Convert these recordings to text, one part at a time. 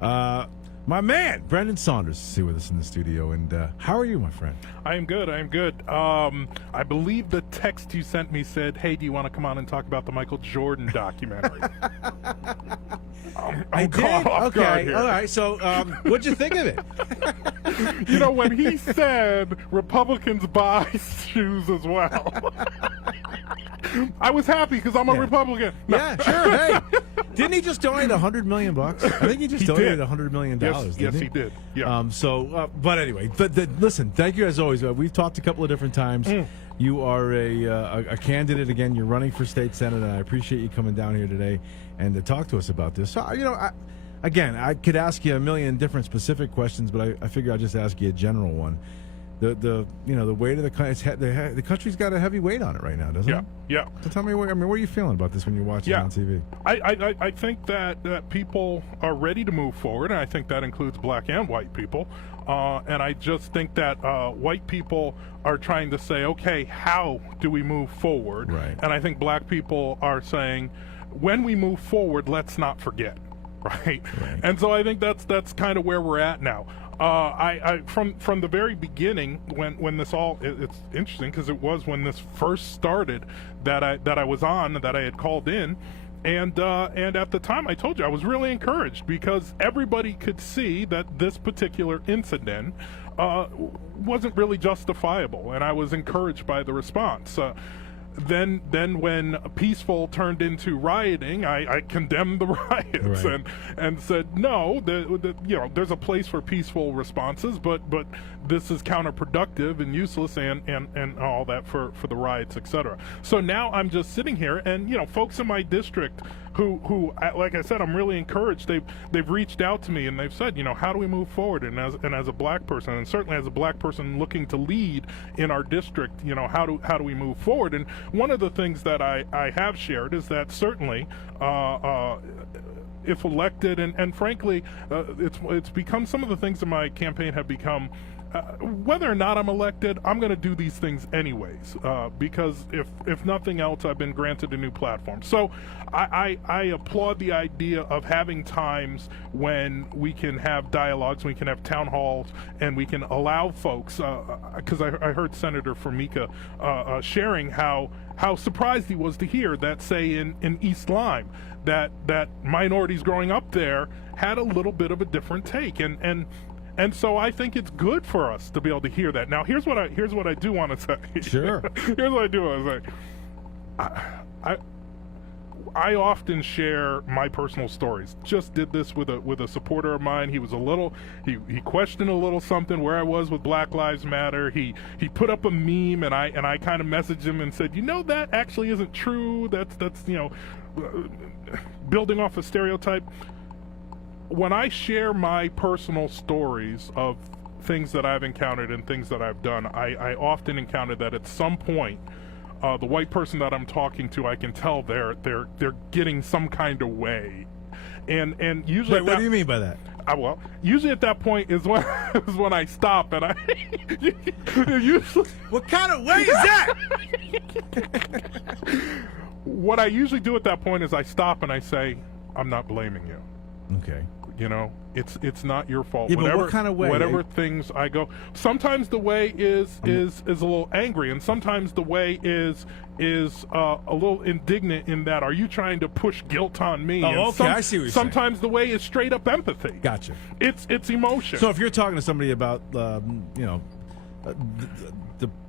My man, Brendan Saunders, is here with us in the studio. And how are you, my friend? I am good. I believe the text you sent me said, hey, do you want to come on and talk about the Michael Jordan documentary? I did? Okay, all right. So what'd you think of it? You know, when he said Republicans buy shoes as well, I was happy because I'm a Republican. No. Yeah, sure. Hey, didn't he just donate $100 million? I think he just donated $100 million. Yes, he did. Yeah. But anyway, listen. Thank you as always. We've talked a couple of different times. You are a candidate again. You're running for state senate, and I appreciate you coming down here today and to talk to us about this. So, I could ask you a million different specific questions, but I figure I'll just ask you a general one. The weight of the country's got a heavy weight on it right now, doesn't it? Yeah. So tell me, what are you feeling about this when you're watching it on TV? I think that people are ready to move forward, and I think that includes black and white people. And I just think that white people are trying to say, okay, how do we move forward? Right. And I think black people are saying, when we move forward, let's not forget. Right. And so I think that's kind of where we're at now. From the very beginning, when this all, it's interesting because it was when this first started that I was on, that I had called in, and at the time I told you I was really encouraged because everybody could see that this particular incident wasn't really justifiable, and I was encouraged by the response. Then when peaceful turned into rioting, I condemned the riots and said no, there's a place for peaceful responses, but this is counterproductive and useless and all that for the riots, etc. So now I'm just sitting here, and folks in my district who like I said, I'm really encouraged. They've reached out to me and they've said, how do we move forward? And as a black person, and certainly as a black person looking to lead in our district, how do we move forward? And one of the things that I have shared is that certainly if elected, and frankly, it's become, some of the things in my campaign have become, whether or not I'm elected, I'm going to do these things anyways, because if nothing else, I've been granted a new platform. So I applaud the idea of having times when we can have dialogues, we can have town halls, and we can allow folks, because I heard Senator Formica sharing how surprised he was to hear that, say, in East Lyme, that minorities growing up there had a little bit of a different take, and so I think it's good for us to be able to hear that. Now, here's what I do want to say. Sure. Here's what I do want to say. I often share my personal stories. Just did this with a supporter of mine. He was he questioned a little something where I was with Black Lives Matter. He put up a meme, and I kind of messaged him and said, that actually isn't true. That's building off a stereotype. When I share my personal stories of things that I've encountered and things that I've done, I often encounter that at some point, the white person that I'm talking to, I can tell they're getting some kind of way, and usually. Wait, what do you mean by that? Usually at that point is when I stop and I. Usually, what kind of way is that? What I usually do at that point is I stop and I say, I'm not blaming you. Okay. It's not your fault. Yeah, but what kind of way? Whatever things I go. Sometimes the way is a little angry, and sometimes the way is a little indignant in that, are you trying to push guilt on me? Oh, okay, I see what you're saying. Sometimes the way is straight up empathy. Gotcha. It's emotion. So if you're talking to somebody about the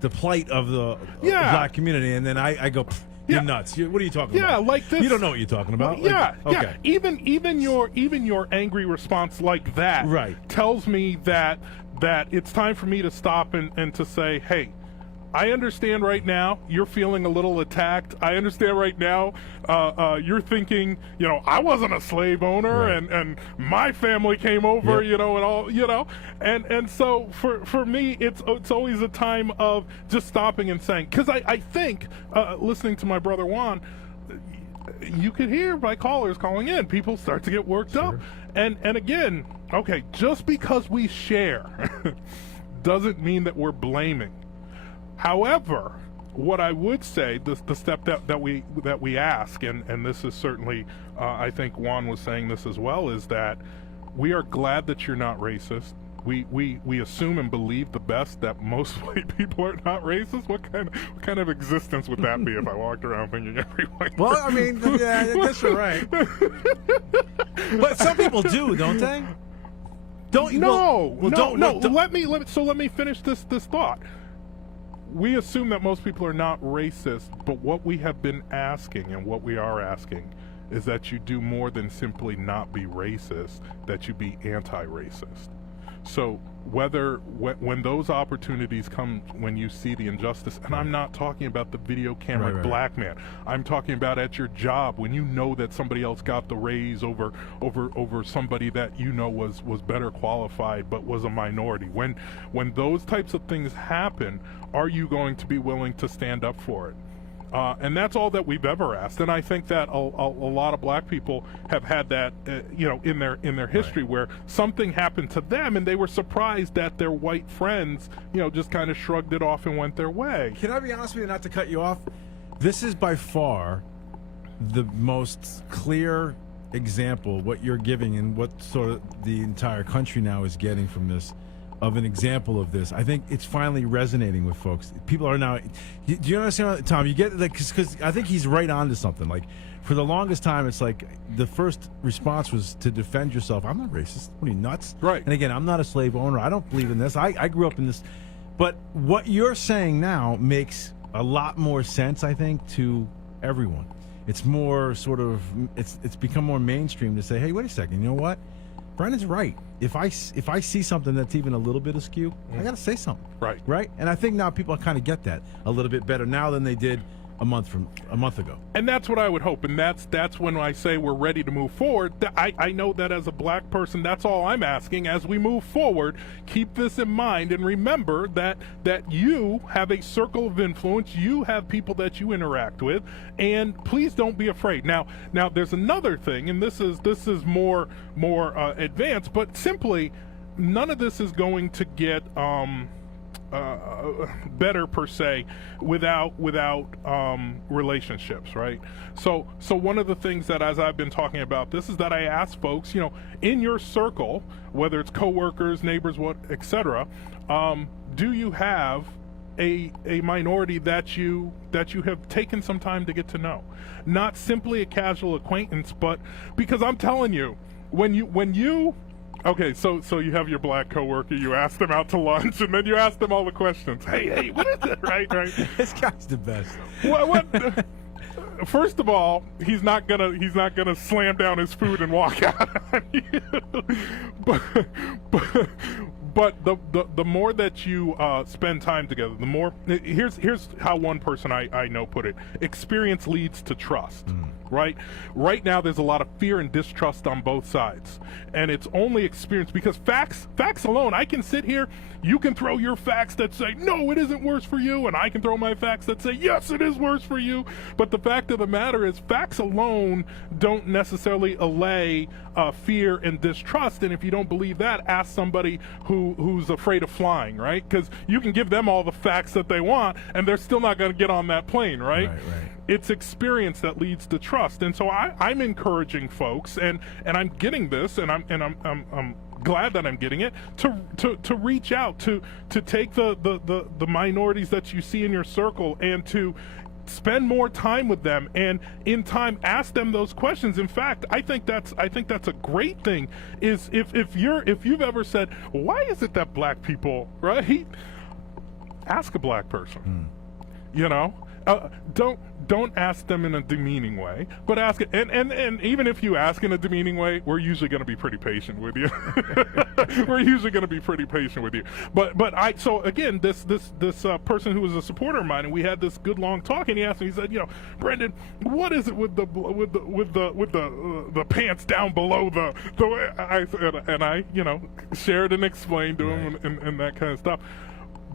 plight of the black community, and then I go, you're nuts. What are you talking about? Yeah, like this. You don't know what you're talking about. Yeah, okay. Even your angry response like that tells me that it's time for me to stop and to say, hey, I understand right now you're feeling a little attacked. I understand right now you're thinking, I wasn't a slave owner, and my family came over, and all, and so for me, it's always a time of just stopping and saying, because I think, listening to my brother Juan, you could hear my callers calling in, people start to get worked up, and again, okay, just because we share doesn't mean that we're blaming. However, what I would say, the step that we ask, and this is certainly, I think Juan was saying this as well, is that we are glad that you're not racist. We assume and believe the best, that most white people are not racist. What kind of existence would that be if I walked around thinking every white Well, person? I mean, yeah, I guess you're right. But some people do, don't they? Don't you? No, well, no, don't, no. Let me finish this thought. We assume that most people are not racist, but what we have been asking and what we are asking is that you do more than simply not be racist, that you be anti-racist. So when those opportunities come, when you see the injustice, and I'm not talking about the video camera black man, I'm talking about at your job when you know that somebody else got the raise over somebody that you know was better qualified but was a minority. When those types of things happen, are you going to be willing to stand up for it? And that's all that we've ever asked. And I think that a lot of black people have had that, in their history, where something happened to them and they were surprised that their white friends, just kind of shrugged it off and went their way. Can I be honest with you, not to cut you off? This is by far the most clear example, what you're giving and what sort of the entire country now is getting from this, of an example of this. I think it's finally resonating with folks. People are now. Do you understand, Tom? You get like, because I think he's right on to something. Like, for the longest time, it's like the first response was to defend yourself. I'm not racist. What are you, nuts? Right. And again, I'm not a slave owner. I don't believe in this. I grew up in this. But what you're saying now makes a lot more sense, I think, to everyone. It's more sort of, it's become more mainstream to say, hey, wait a second, you know what? Brendan's right. If I see something that's even a little bit askew, I got to say something. Right. And I think now people kind of get that a little bit better now than they did a month ago. And that's what I would hope. And that's when I say we're ready to move forward. I know that as a black person, that's all I'm asking. As we move forward, keep this in mind and remember that you have a circle of influence. You have people that you interact with, and please don't be afraid. Now there's another thing, and this is more advanced, but simply none of this is going to get better per se without relationships, right? So one of the things that, as I've been talking about this, is that I ask folks, in your circle, whether it's coworkers, neighbors, etc., do you have a minority that you have taken some time to get to know? Not simply a casual acquaintance, but because I'm telling you, when you okay, so you have your black coworker, you ask them out to lunch, and then you ask them all the questions. Hey, what is it? Right. This guy's the best. What? First of all, he's not gonna slam down his food and walk out on you. But the more that you spend time together, the more. Here's how one person I know put it: experience leads to trust. Right now, there's a lot of fear and distrust on both sides, and it's only experience, because facts alone. I can sit here, you can throw your facts that say no, it isn't worse for you, and I can throw my facts that say yes, it is worse for you. But the fact of the matter is, facts alone don't necessarily allay fear and distrust. And if you don't believe that, ask somebody who's afraid of flying, right? Because you can give them all the facts that they want, and they're still not going to get on that plane, right? It's experience that leads to trust. And so I'm encouraging folks, and I'm getting this, and I'm glad that I'm getting it, to reach out, to take the minorities that you see in your circle and to spend more time with them, and in time ask them those questions. In fact, I think that's a great thing. Is if you've ever said, why is it that black people, right? Ask a black person. Don't ask them in a demeaning way, but ask it. And even if you ask in a demeaning way, we're usually going to be pretty patient with you. But so again, this person who was a supporter of mine, and we had this good long talk, and he asked me, he said, Brendan, what is it with the pants down below the I shared and explained to him and that kind of stuff.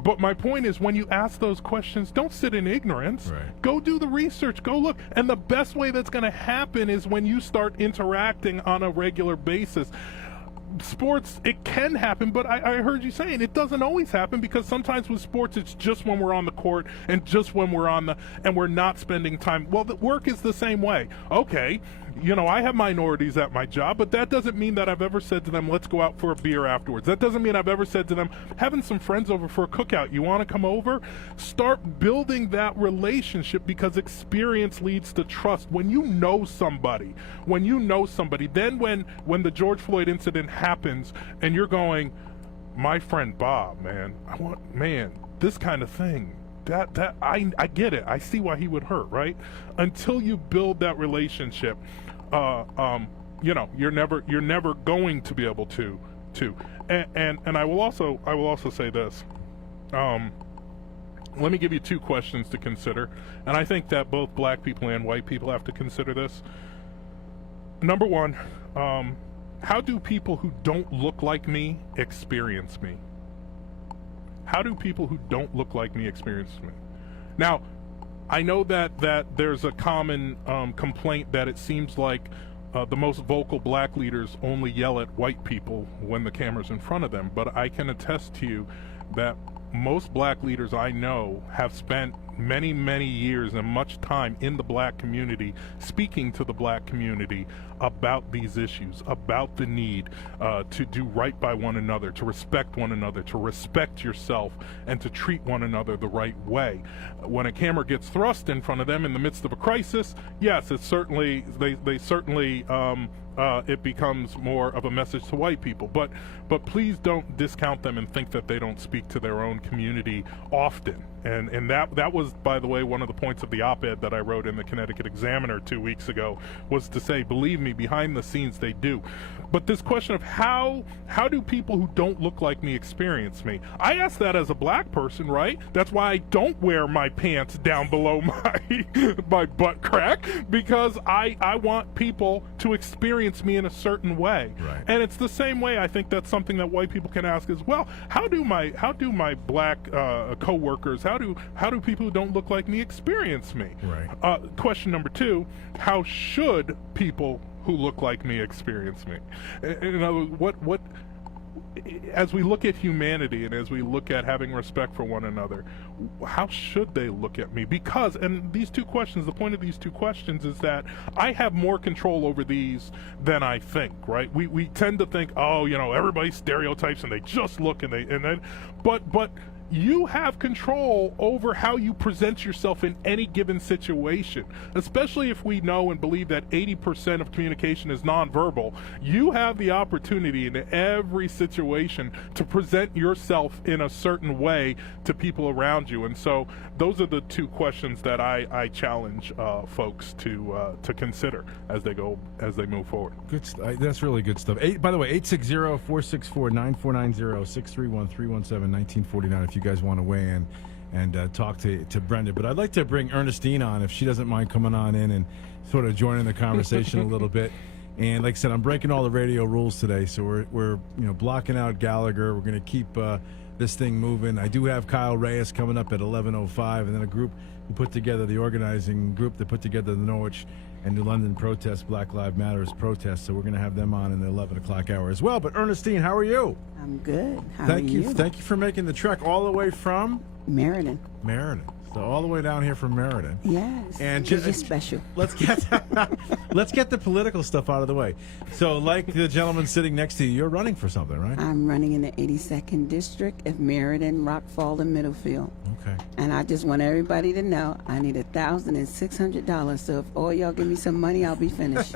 But my point is, when you ask those questions, don't sit in ignorance. Go do the research. Go look. And the best way that's going to happen is when you start interacting on a regular basis. Sports, it can happen, but I heard you saying it doesn't always happen, because sometimes with sports, it's just when we're on the court and just when we're and we're not spending time. Well, the work is the same way. Okay, I have minorities at my job, but that doesn't mean that I've ever said to them, let's go out for a beer afterwards. That doesn't mean I've ever said to them, having some friends over for a cookout, you want to come over? Start building that relationship, because experience leads to trust. When you know somebody, then when the George Floyd incident happens and you're going, my friend Bob, this kind of thing, I get it. I see why he would hurt, right? Until you build that relationship, you're never going to be able to. And I will also say this. Let me give you two questions to consider, and I think that both black people and white people have to consider this. Number one, how do people who don't look like me experience me? How do people who don't look like me experience me? Now, I know that there's a common complaint that it seems like the most vocal black leaders only yell at white people when the camera's in front of them, but I can attest to you that most black leaders I know have spent many, many years and much time in the black community speaking to the black community about these issues, about the need to do right by one another, to respect one another, to respect yourself, and to treat one another the right way. When a camera gets thrust in front of them in the midst of a crisis, yes, it's certainly they certainly it becomes more of a message to white people. But please don't discount them and think that they don't speak to their own community often. And that was, by the way, one of the points of the op-ed that I wrote in the Connecticut Examiner 2 weeks ago, was to say, believe me, behind the scenes they do. But this question of how do people who don't look like me experience me? I ask that as a black person, right? That's why I don't wear my pants down below my butt crack, because I want people to experience me in a certain way. Right. And it's the same way. I think that's something that white people can ask as well. How do my black coworkers, how do people who don't look like me experience me? Right. Question number two, how should people who look like me experience me? What as we look at humanity and as we look at having respect for one another, how should they look at me? Because, and these two questions, the point of these two questions is that I have more control over these than I think, right? We tend to think, everybody stereotypes and they just look but you have control over how you present yourself in any given situation, especially if we know and believe that 80% of communication is nonverbal. You have the opportunity in every situation to present yourself in a certain way to people around you. And so those are the two questions that I challenge folks to consider as they move forward. Good. That's really good stuff. By the way, 860-464-9490, 631-317-1949 if you guys want to weigh in and talk to Brenda. But I'd like to bring Ernestine on, if she doesn't mind coming on in and sort of joining the conversation a little bit. And like I said, I'm breaking all the radio rules today, so we're blocking out Gallagher. We're going to keep this thing moving. I do have Kyle Reyes coming up at 11:05, and then a group who put together, the organizing group that put together the Norwich and New London protest, Black Lives Matters protest. So we're going to have them on in the 11 o'clock hour as well. But Ernestine, how are you? I'm good. How are you? Thank you for making the trek all the way from Meriden. So all the way down here from Meriden. Yes. And just special. Let's get the political stuff out of the way. So, like the gentleman sitting next to you, you're running for something, right? I'm running in the 82nd district of Meriden, Rockfall, and Middlefield. Okay. And I just want everybody to know I need $1,600. So if all y'all give me some money, I'll be finished.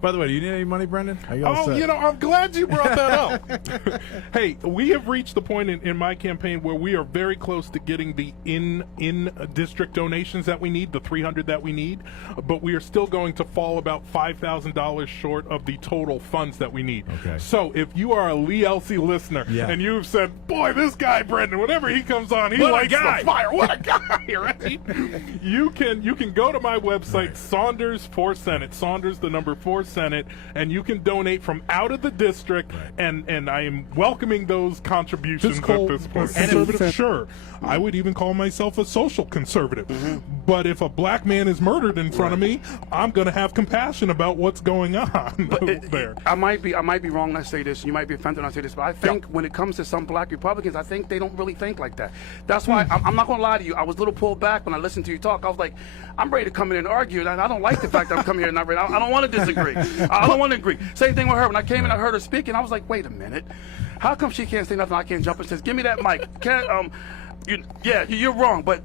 By the way, do you need any money, Brendan? I'm glad you brought that up. Hey, we have reached the point in my campaign where we are very close to getting the in district donations that we need, the 300 that we need, but we are still going to fall about $5,000 short of the total funds that we need. Okay. So if you are a Lee Elci listener and you've said, boy, this guy Brendan, whenever he comes on, he lights the fire. What a guy, right? You can go to my website, Saunders for Senate, Saunders the number 4 Senate, and you can donate from out of the district, and I am welcoming those contributions at this point. And Sure, I would even call myself a social conservative. But if a black man is murdered in front of me, I'm going to have compassion about what's going on there. I might be wrong when I say this. You might be offended when I say this, but I think when it comes to some black Republicans, I think they don't really think like that. That's why I'm not going to lie to you. I was a little pulled back when I listened to you talk. I was like, I'm ready to come in and argue, and I don't like the fact that I'm coming here and not ready. I don't want to disagree. I don't want to agree. Same thing with her. When I came in, I heard her speaking. I was like, wait a minute. How come she can't say nothing? I can't jump and says, "Give me that mic." You're wrong, but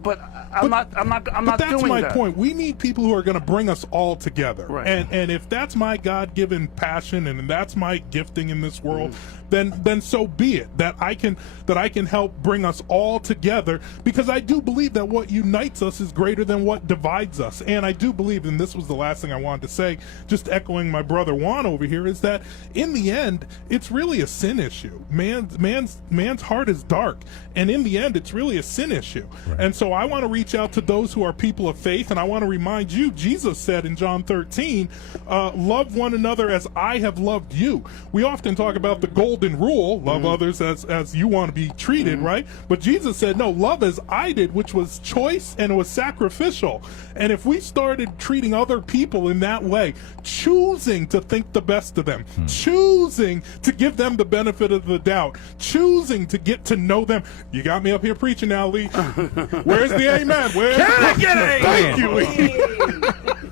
I'm not doing that. But that's my point. We need people who are going to bring us all together. Right. And if that's my God-given passion and that's my gifting in this world, then so be it. That I can help bring us all together, because I do believe that what unites us is greater than what divides us. And I do believe, and this was the last thing I wanted to say, just echoing my brother Juan over here, is that in the end, it's really a sin issue. Man's heart is dark, and in the end, it's really a sin issue. Right. And so I want to reach out to those who are people of faith, and I want to remind you, Jesus said in John 13, love one another as I have loved you. We often talk about the golden rule, love others as you want to be treated, right? But Jesus said, no, love as I did, which was choice and it was sacrificial. And if we started treating other people in that way, choosing to think the best of them, choosing to give them the benefit of the doubt, choosing to get to know them. You got me up here preaching now, Lee. Where's the amen? Can I get an amen? Thank you, Lee.